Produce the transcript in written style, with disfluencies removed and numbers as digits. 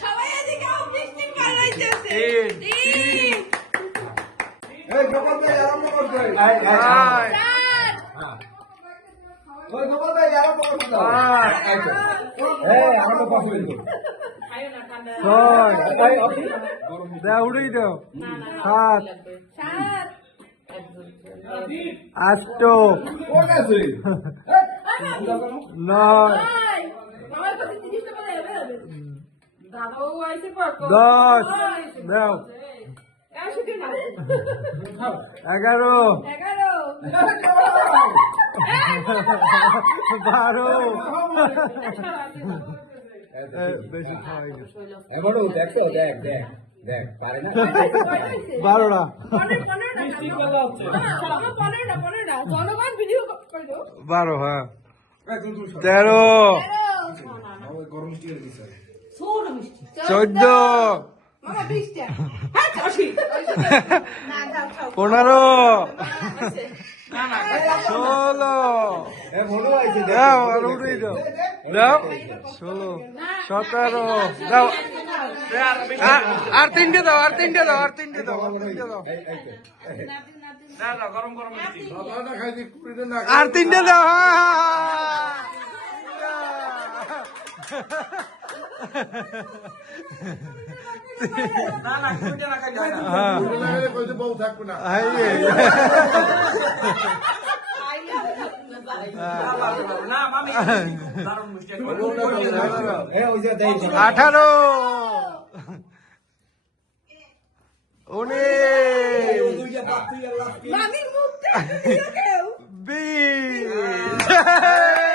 সবাই এদিকে অফিসিং করাইতেছে। এই গোপাল ভাই আরম্ভ করতে। ওই গোপাল ভাই আরম্ভ করতে। এই আমরা পাস হইল। ছয় দাও উড়াই দাও সাত আট কোন আছে? নয় আমার কাছে 30 টাকা দেবে। দাদাও আইছে পর। 10 দাও 11 12 বেশি খাওয়াই এবারও দেখো দেখ দেখ দেখ পারে না 12টা জনগণ ভিডিও করে দাও। 12 হ্যাঁ 13 গরম কি দিছে 14 মামা 20 টা। হ্যাঁ 80 না দাও খাও। 15 না না 16 এ বলো আইছে দাও আর উড়াই দাও দাও 16 17 দাও আর তিনটে দাও আর তিনটে দাও আর তিনটে দাও আর তিনটে দাও বাবাটা খাইতে কুড়িটা না আর তিনটে দাও কইতে বউ থাকবো না এ ওই যে দেই 18 19 মামির মুখটা দিও কেউ। 20